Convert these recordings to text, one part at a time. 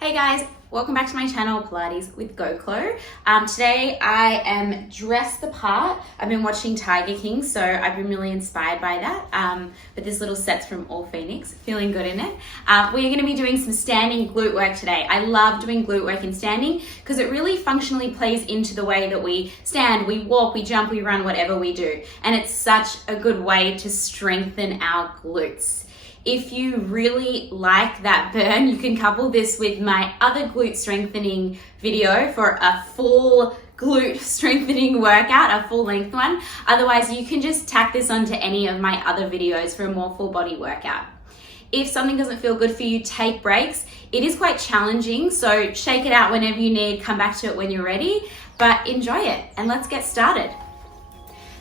Hey guys, welcome back to my channel, Pilates with Go Chlo. Today I am dressed the part. I've been watching Tiger King, so I've been really inspired by that. But this little set's from All Fenix, feeling good in it. We're gonna be doing some standing glute work today. I love doing glute work in standing because it really functionally plays into the way that we stand, we walk, we jump, we run, whatever we do. And it's such a good way to strengthen our glutes. If you really like that burn, you can couple this with my other glute strengthening video for a full glute strengthening workout, a full length one. Otherwise, you can just tack this onto any of my other videos for a more full body workout. If something doesn't feel good for you, take breaks. It is quite challenging, so shake it out whenever you need, come back to it when you're ready, but enjoy it, and let's get started.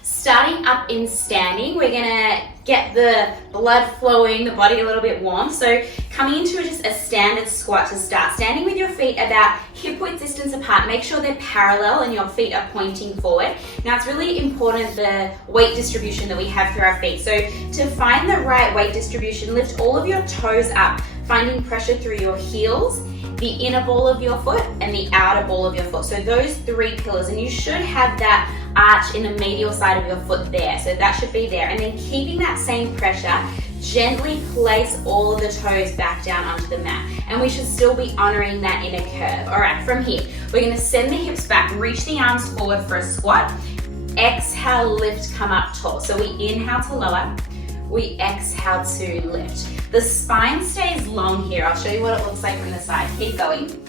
Starting up in standing, we're gonna get the blood flowing, the body a little bit warm. So coming into just a standard squat to start. Standing with your feet about hip width distance apart. Make sure they're parallel and your feet are pointing forward. Now it's really important the weight distribution that we have through our feet. So to find the right weight distribution, lift all of your toes up, finding pressure through your heels, the inner ball of your foot and the outer ball of your foot. So those three pillars, and you should have that arch in the medial side of your foot there. So that should be there. And then keeping that same pressure, gently place all of the toes back down onto the mat. And we should still be honoring that inner curve. All right, from here, we're gonna send the hips back, reach the arms forward for a squat. Exhale, lift, come up tall. So we inhale to lower, we exhale to lift. The spine stays long here. I'll show you what it looks like from the side. Keep going.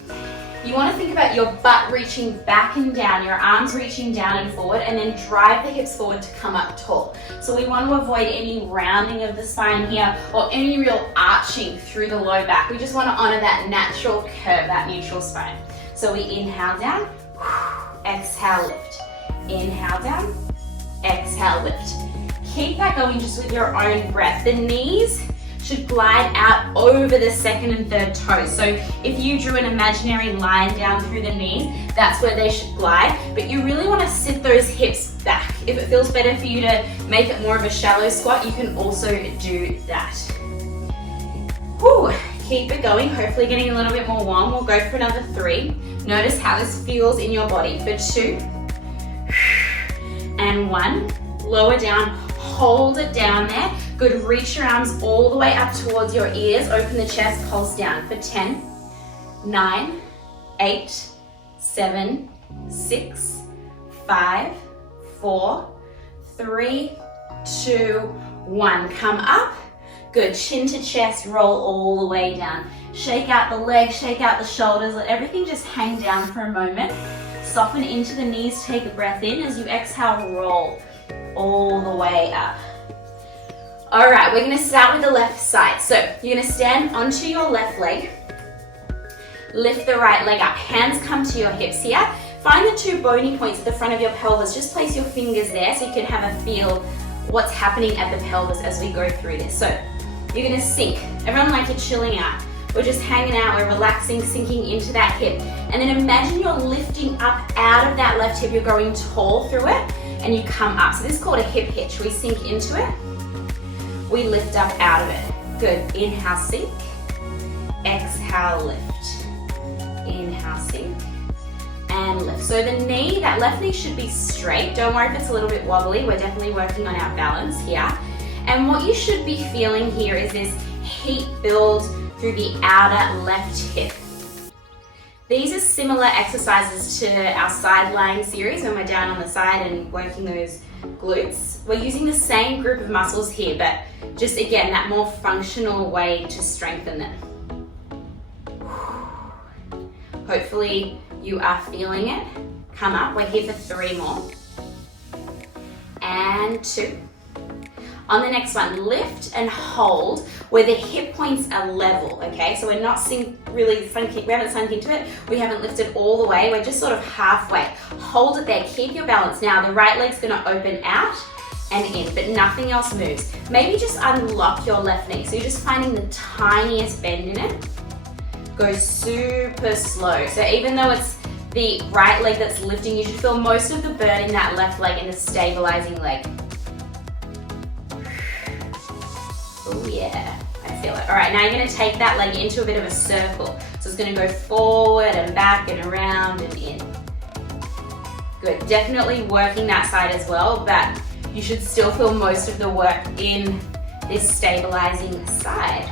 You want to think about your butt reaching back and down, your arms reaching down and forward, and then drive the hips forward to come up tall. So we want to avoid any rounding of the spine here or any real arching through the low back. We just want to honor that natural curve, that neutral spine. So we inhale down, exhale, lift. Inhale down, exhale, lift. Keep that going just with your own breath. The knees should glide out over the second and third toes. So if you drew an imaginary line down through the knees, that's where they should glide. But you really want to sit those hips back. If it feels better for you to make it more of a shallow squat, you can also do that. Whew. Keep it going, hopefully getting a little bit more warm. We'll go for another 3. Notice how this feels in your body for 2 and 1. Lower down, hold it down there. Good, reach your arms all the way up towards your ears. Open the chest, pulse down for 10, 9, 8, 7, 6, 5, 4, 3, 2, 1. Come up. Good, chin to chest, roll all the way down. Shake out the legs, shake out the shoulders. Let everything just hang down for a moment. Soften into the knees, take a breath in. As you exhale, roll all the way up. All right, we're gonna start with the left side. So you're gonna stand onto your left leg, lift the right leg up, hands come to your hips here. Find the 2 bony points at the front of your pelvis. Just place your fingers there so you can have a feel what's happening at the pelvis as we go through this. So you're gonna sink. Everyone like you're chilling out. We're just hanging out, we're relaxing, sinking into that hip. And then imagine you're lifting up out of that left hip, you're going tall through it, and you come up. So this is called a hip hitch. We sink into it, we lift up out of it. Good, inhale, sink, exhale, lift. Inhale, sink, and lift. So the knee, that left knee should be straight. Don't worry if it's a little bit wobbly. We're definitely working on our balance here. And what you should be feeling here is this heat build through the outer left hip. These are similar exercises to our side lying series when we're down on the side and working those glutes. We're using the same group of muscles here, but just again, that more functional way to strengthen them. Hopefully you are feeling it. Come up, we're here for 3 more. And 2. On the next one, lift and hold where the hip points are level, okay? So we're not really sunken, we haven't sunk into it, we haven't lifted all the way, we're just sort of halfway. Hold it there, keep your balance. Now the right leg's gonna open out and in, but nothing else moves. Maybe just unlock your left knee. So you're just finding the tiniest bend in it. Go super slow. So even though it's the right leg that's lifting, you should feel most of the burn in that left leg, in the stabilizing leg. Oh yeah, I feel it. All right, now you're gonna take that leg into a bit of a circle. So it's gonna go forward and back and around and in. Good, definitely working that side as well, but you should still feel most of the work in this stabilizing side.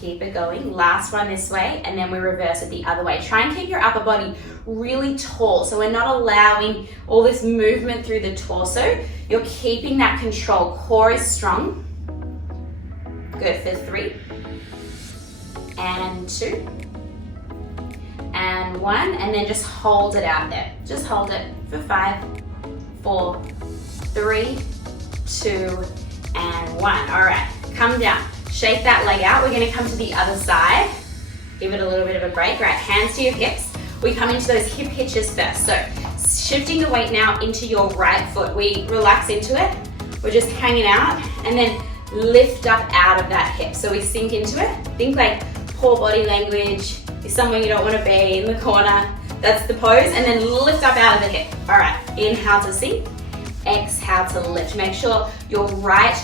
Keep it going. Last one this way, and then we reverse it the other way. Try and keep your upper body really tall, so we're not allowing all this movement through the torso. You're keeping that control. Core is strong. Good for 3, and 2, and 1, and then just hold it out there. Just hold it for 5, 4, 3, 2, and 1. All right, come down. Shake that leg out. We're gonna come to the other side. Give it a little bit of a break. Right, hands to your hips. We come into those hip hitches first. So shifting the weight now into your right foot. We relax into it. We're just hanging out and then lift up out of that hip. So we sink into it. Think like poor body language. You're somewhere you don't want to be, in the corner. That's the pose. And then lift up out of the hip. All right, inhale to sink. Exhale to lift. Make sure your right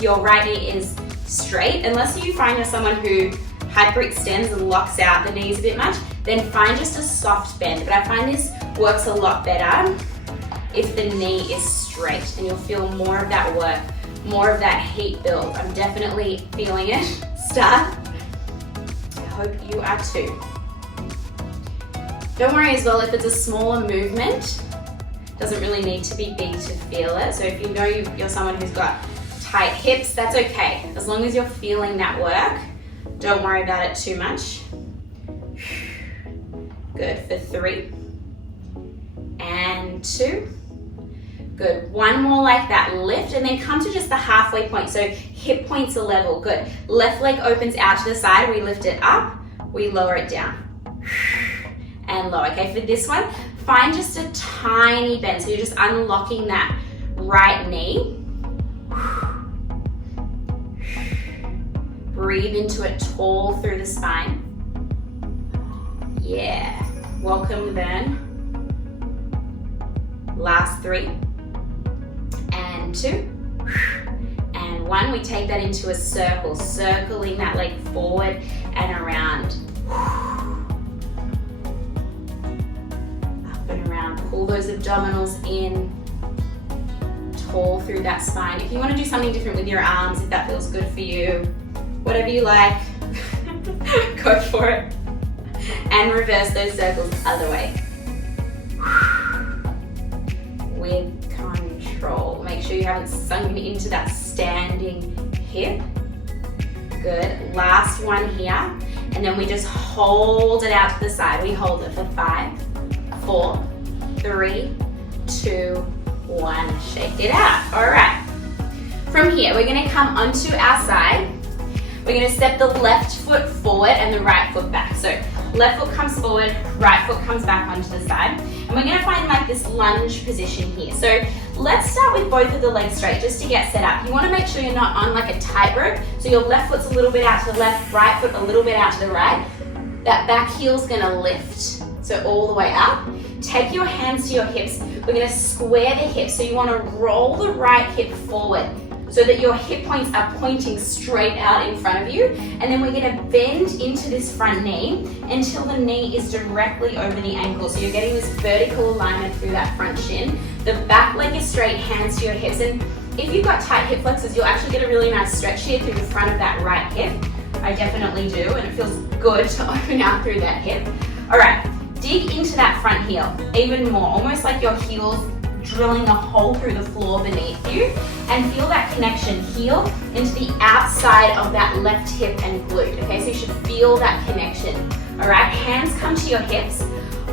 knee is straight. Unless you find you're someone who hyperextends and locks out the knees a bit much, then find just a soft bend. But I find this works a lot better if the knee is straight, and you'll feel more of that work, more of that heat build. I'm definitely feeling it start. I hope you are too. Don't worry as well if it's a smaller movement. Doesn't really need to be big to feel it. So if you know you're someone who's got tight hips, that's okay. As long as you're feeling that work, don't worry about it too much. Good for 3, and 2. Good, 1 more like that, lift, and then come to just the halfway point. So hip points are level, good. Left leg opens out to the side, we lift it up, we lower it down. And lower, okay, for this one, find just a tiny bend. So you're just unlocking that right knee. Breathe into it tall through the spine. Yeah, welcome the burn. Last 3, and 2, and 1. We take that into a circle, circling that leg forward and around. Up and around, pull those abdominals in, tall through that spine. If you want to do something different with your arms, if that feels good for you, whatever you like, go for it. And reverse those circles the other way. With control. Make sure you haven't sunk into that standing hip. Good. Last one here. And then we just hold it out to the side. We hold it for 5, 4, 3, 2, 1. Shake it out. All right. From here, we're going to come onto our side. We're going to step the left foot forward and the right foot back. So left foot comes forward, right foot comes back onto the side. And we're going to find like this lunge position here. So let's start with both of the legs straight just to get set up. You want to make sure you're not on like a tightrope. So your left foot's a little bit out to the left, right foot a little bit out to the right. That back heel's going to lift. So all the way up. Take your hands to your hips. We're going to square the hips. So you want to roll the right hip forward, so that your hip points are pointing straight out in front of you. And then we're gonna bend into this front knee until the knee is directly over the ankle. So you're getting this vertical alignment through that front shin. The back leg is straight, hands to your hips. And if you've got tight hip flexors, you'll actually get a really nice stretch here through the front of that right hip. I definitely do, and it feels good to open out through that hip. All right, dig into that front heel even more, almost like your heels drilling a hole through the floor beneath you, and feel that connection, heel into the outside of that left hip and glute, okay? So you should feel that connection, all right? Hands come to your hips,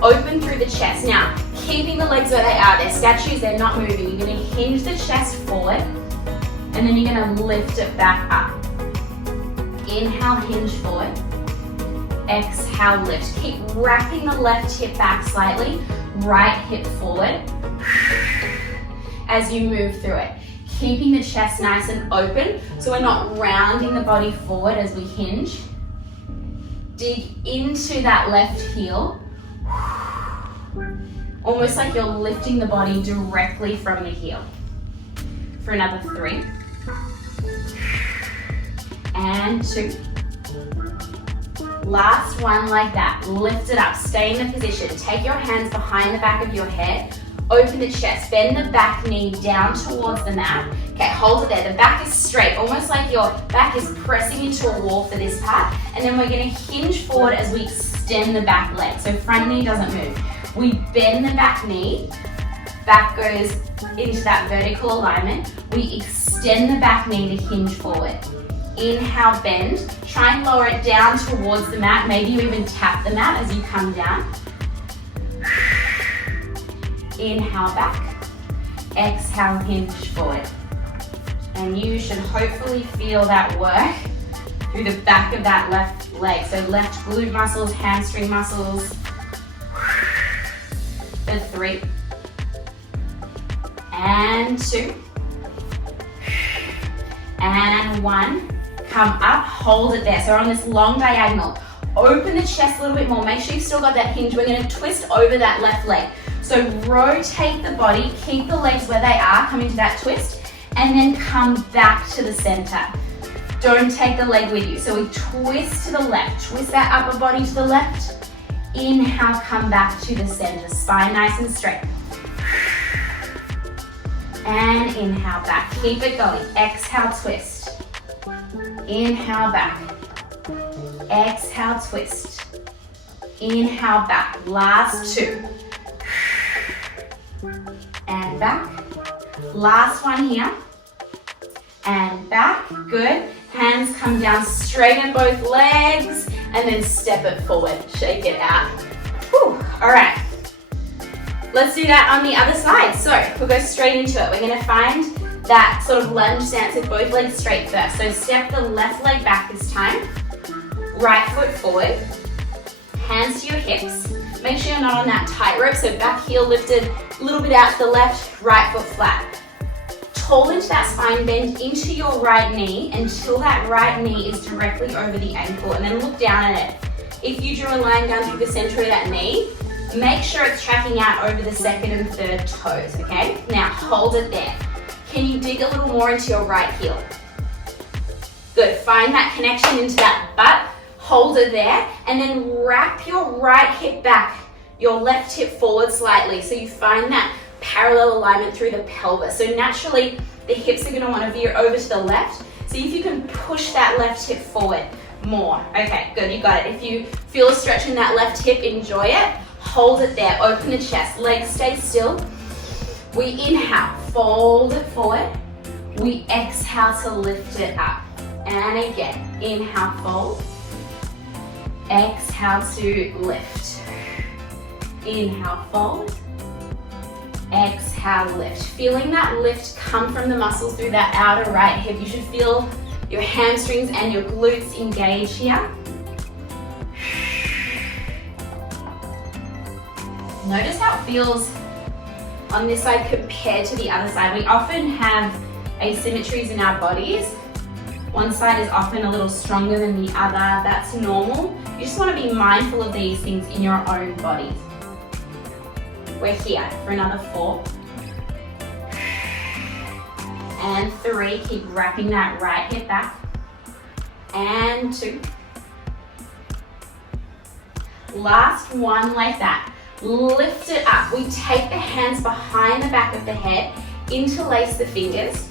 open through the chest. Now, keeping the legs where they are, they're statues, they're not moving. You're gonna hinge the chest forward, and then you're gonna lift it back up. Inhale, hinge forward. Exhale, lift. Keep wrapping the left hip back slightly, right hip forward, as you move through it. Keeping the chest nice and open so we're not rounding the body forward as we hinge. Dig into that left heel, almost like you're lifting the body directly from the heel. For another 3, and 2. Last one like that. Lift it up, stay in the position. Take your hands behind the back of your head. Open the chest, bend the back knee down towards the mat. Okay, hold it there. The back is straight, almost like your back is pressing into a wall for this part. And then we're gonna hinge forward as we extend the back leg. So front knee doesn't move. We bend the back knee, back goes into that vertical alignment. We extend the back knee to hinge forward. Inhale, bend. Try and lower it down towards the mat. Maybe you even tap the mat as you come down. Inhale back, exhale, hinge forward. And you should hopefully feel that work through the back of that left leg. So left glute muscles, hamstring muscles. For 3. And 2. And 1. Come up, hold it there. So we're on this long diagonal. Open the chest a little bit more. Make sure you've still got that hinge. We're gonna twist over that left leg. So rotate the body, keep the legs where they are, come into that twist, and then come back to the center. Don't take the leg with you. So we twist to the left, twist that upper body to the left. Inhale, come back to the center. Spine nice and straight. And inhale back, keep it going. Exhale, twist. Inhale back. Exhale, twist. Inhale back, last 2. And back. Last one here. And back, good. Hands come down, straighten both legs, and then step it forward, shake it out. Whew. All right, let's do that on the other side. So we'll go straight into it. We're gonna find that sort of lunge stance with both legs straight first. So step the left leg back this time, right foot forward, hands to your hips. Make sure you're not on that tightrope, so back heel lifted, a little bit out to the left, right foot flat. Tall into that spine, bend into your right knee until that right knee is directly over the ankle, and then look down at it. If you drew a line down through the center of that knee, make sure it's tracking out over the second and third toes, okay? Now hold it there. Can you dig a little more into your right heel? Good, find that connection into that butt. Hold it there, and then wrap your right hip back, your left hip forward slightly, so you find that parallel alignment through the pelvis. So naturally, the hips are gonna wanna veer over to the left. See if you can push that left hip forward more. Okay, good, you got it. If you feel a stretch in that left hip, enjoy it. Hold it there, open the chest, legs stay still. We inhale, fold it forward. We exhale to lift it up. And again, inhale, fold. Exhale to lift. Inhale, fold. Exhale, lift. Feeling that lift come from the muscles through that outer right hip. You should feel your hamstrings and your glutes engage here. Notice how it feels on this side compared to the other side. We often have asymmetries in our bodies. One side is often a little stronger than the other. That's normal. You just want to be mindful of these things in your own body. We're here for another 4. And 3, keep wrapping that right hip back. And 2. Last one like that. Lift it up. We take the hands behind the back of the head, interlace the fingers.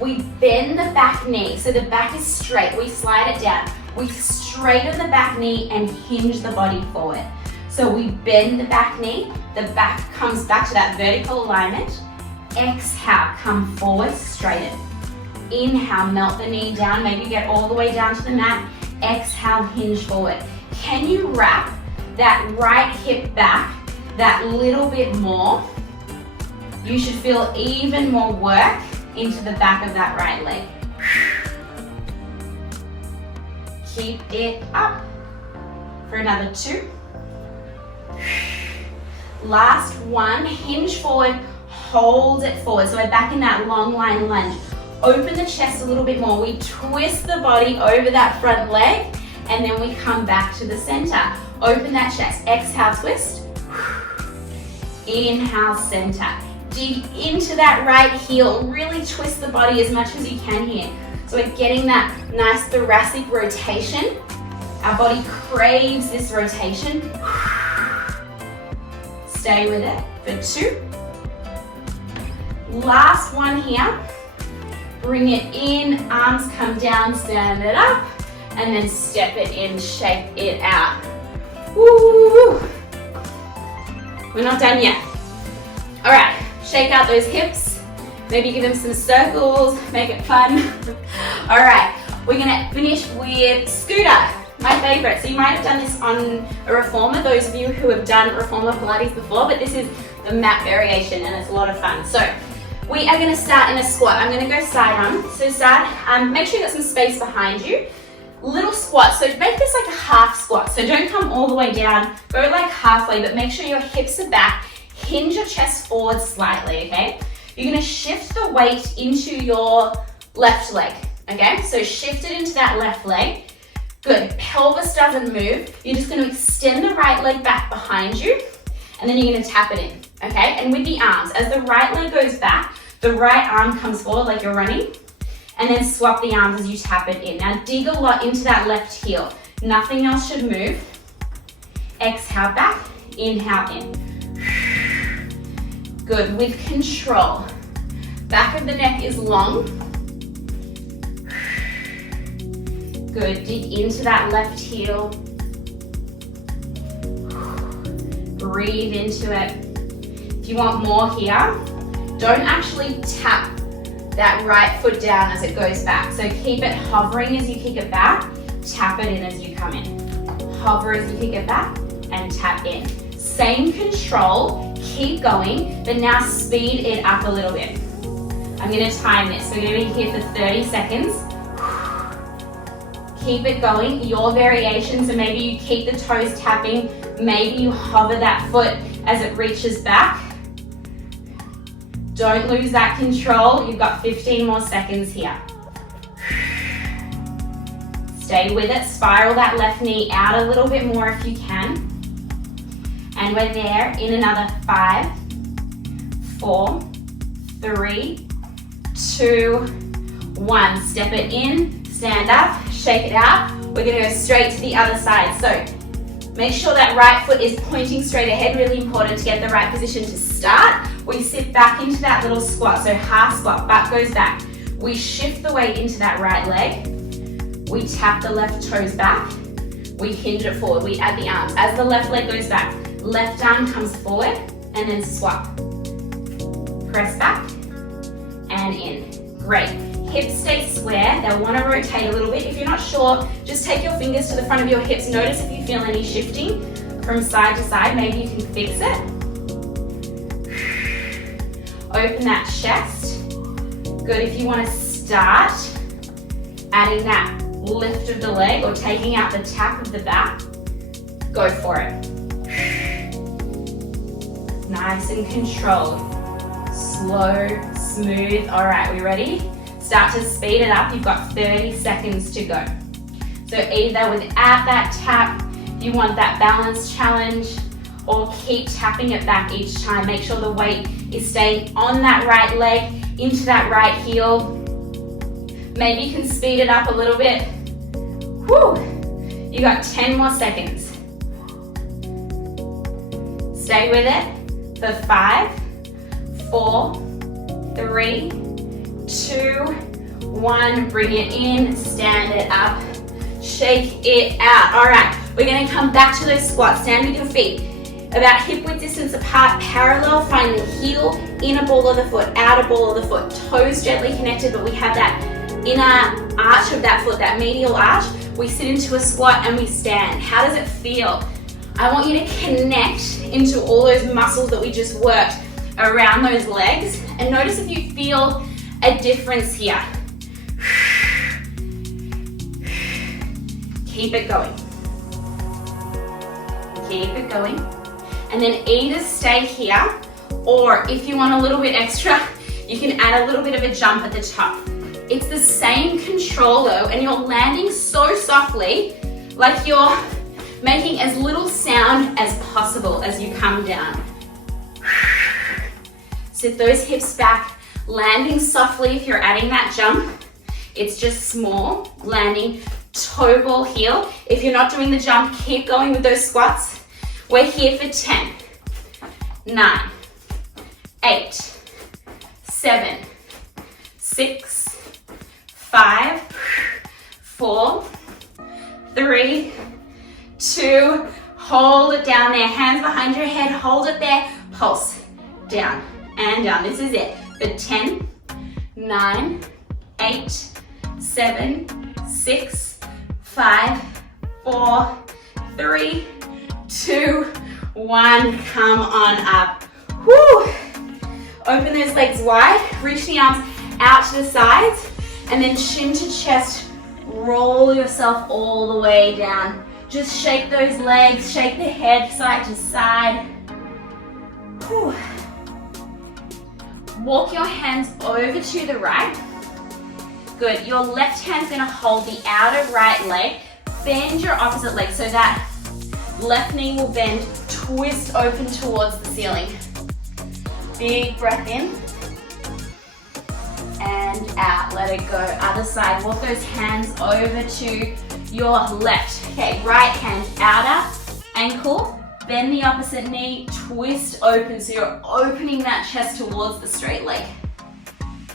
We bend the back knee, so the back is straight. We slide it down. We straighten the back knee and hinge the body forward. So we bend the back knee, the back comes back to that vertical alignment. Exhale, come forward, straighten. Inhale, melt the knee down, maybe get all the way down to the mat. Exhale, hinge forward. Can you wrap that right hip back that little bit more? You should feel even more work into the back of that right leg. Keep it up for another 2. Last one, hinge forward, hold it forward. So we're back in that long line lunge. Open the chest a little bit more. We twist the body over that front leg, and then we come back to the center. Open that chest, exhale, twist. Inhale, center. Dig into that right heel, really twist the body as much as you can here. So we're getting that nice thoracic rotation. Our body craves this rotation. Stay with it for 2. Last one here. Bring it in, arms come down, stand it up, and then step it in, shake it out. Woo! We're not done yet. All right, shake out those hips. Maybe give them some circles, make it fun. All right, we're gonna finish with scooter, my favorite. So you might have done this on a reformer, those of you who have done reformer Pilates before, but this is the mat variation and it's a lot of fun. So we are gonna start in a squat. I'm gonna go side on. So start, make sure you got some space behind you. Little squat, so make this like a half squat. So don't come all the way down, go like halfway, but make sure your hips are back. Hinge your chest forward slightly, okay? You're gonna shift the weight into your left leg, okay? So shift it into that left leg. Good, pelvis doesn't move. You're just gonna extend the right leg back behind you, and then you're gonna tap it in, okay? And with the arms, as the right leg goes back, the right arm comes forward like you're running, and then swap the arms as you tap it in. Now dig a lot into that left heel. Nothing else should move. Exhale back, inhale in. Good, with control. Back of the neck is long. Good, dig into that left heel. Breathe into it. If you want more here, don't actually tap that right foot down as it goes back. So keep it hovering as you kick it back, tap it in as you come in. Hover as you kick it back and tap in. Same control, keep going, but now speed it up a little bit. I'm gonna time this. We're gonna be here for 30 seconds. Keep it going, your variation, so maybe you keep the toes tapping, maybe you hover that foot as it reaches back. Don't lose that control. You've got 15 more seconds here. Stay with it. Spiral that left knee out a little bit more if you can. And we're there in another 5, 4, 3, 2, 1. Step it in, stand up, shake it out. We're gonna go straight to the other side. So make sure that right foot is pointing straight ahead. Really important to get the right position to start. We sit back into that little squat, so half squat, butt goes back. We shift the weight into that right leg. We tap the left toes back. We hinge it forward. We add the arms. As the left leg goes back, left arm comes forward and then swap. Press back and in. Great. Hips stay square. They'll want to rotate a little bit. If you're not sure, just take your fingers to the front of your hips. Notice if you feel any shifting from side to side. Maybe you can fix it. Open that chest. Good. If you want to start adding that lift of the leg or taking out the tap of the back, go for it. Nice and controlled. Slow, smooth. All right, we ready? Start to speed it up. You've got 30 seconds to go. So either without that tap, you want that balance challenge, or keep tapping it back each time. Make sure the weight is staying on that right leg, into that right heel. Maybe you can speed it up a little bit. Whew. You got 10 more seconds. Stay with it for 5, 4, 3, 2, 1. Bring it in, stand it up, shake it out. All right, we're gonna come back to those squats. Stand with your feet about hip width distance apart, parallel. Find the heel, inner ball of the foot, outer ball of the foot, toes gently connected, but we have that inner arch of that foot, that medial arch. We sit into a squat and we stand. How does it feel? I want you to connect into all those muscles that we just worked around those legs, and notice if you feel a difference here. Keep it going. Keep it going. And then either stay here, or if you want a little bit extra, you can add a little bit of a jump at the top. It's the same control though, and you're landing so softly, like you're making as little sound as possible as you come down. Sit those hips back, landing softly if you're adding that jump. It's just small, landing toe ball heel. If you're not doing the jump, keep going with those squats. We're here for 10, 9, 8, 7, 6, 5, 4, 3, 2, hold it down there. Hands behind your head, hold it there. Pulse, down and down. This is it for 10, 9, 8, 7, 6, 5, 4, 3, 2, 1. Come on up. Woo! Open those legs wide, reach the arms out to the sides, and then chin to chest, roll yourself all the way down. Just shake those legs, shake the head side to side. Whew. Walk your hands over to the right. Good. Your left hand's gonna hold the outer right leg. Bend your opposite leg so that left knee will bend, twist open towards the ceiling. Big breath in and out. Let it go. Other side. Walk those hands over to your left. Okay, right hand outer ankle. Bend the opposite knee, twist open. So you're opening that chest towards the straight leg.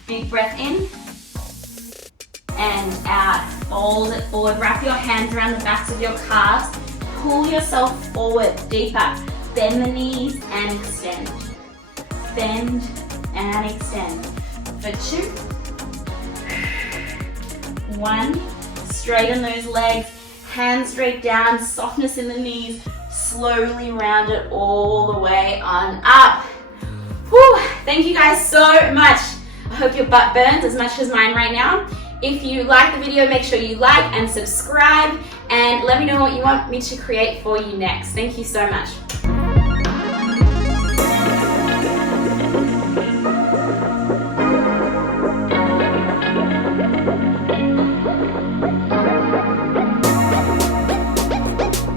Big breath in and out. Fold it forward. Wrap your hands around the backs of your calves. Pull yourself forward, deeper. Bend the knees and extend. Bend and extend. For 2, 1. Straighten those legs. Hands straight down. Softness in the knees. Slowly round it all the way on up. Whew. Thank you guys so much. I hope your butt burns as much as mine right now. If you like the video, make sure you like and subscribe, and let me know what you want me to create for you next. Thank you so much.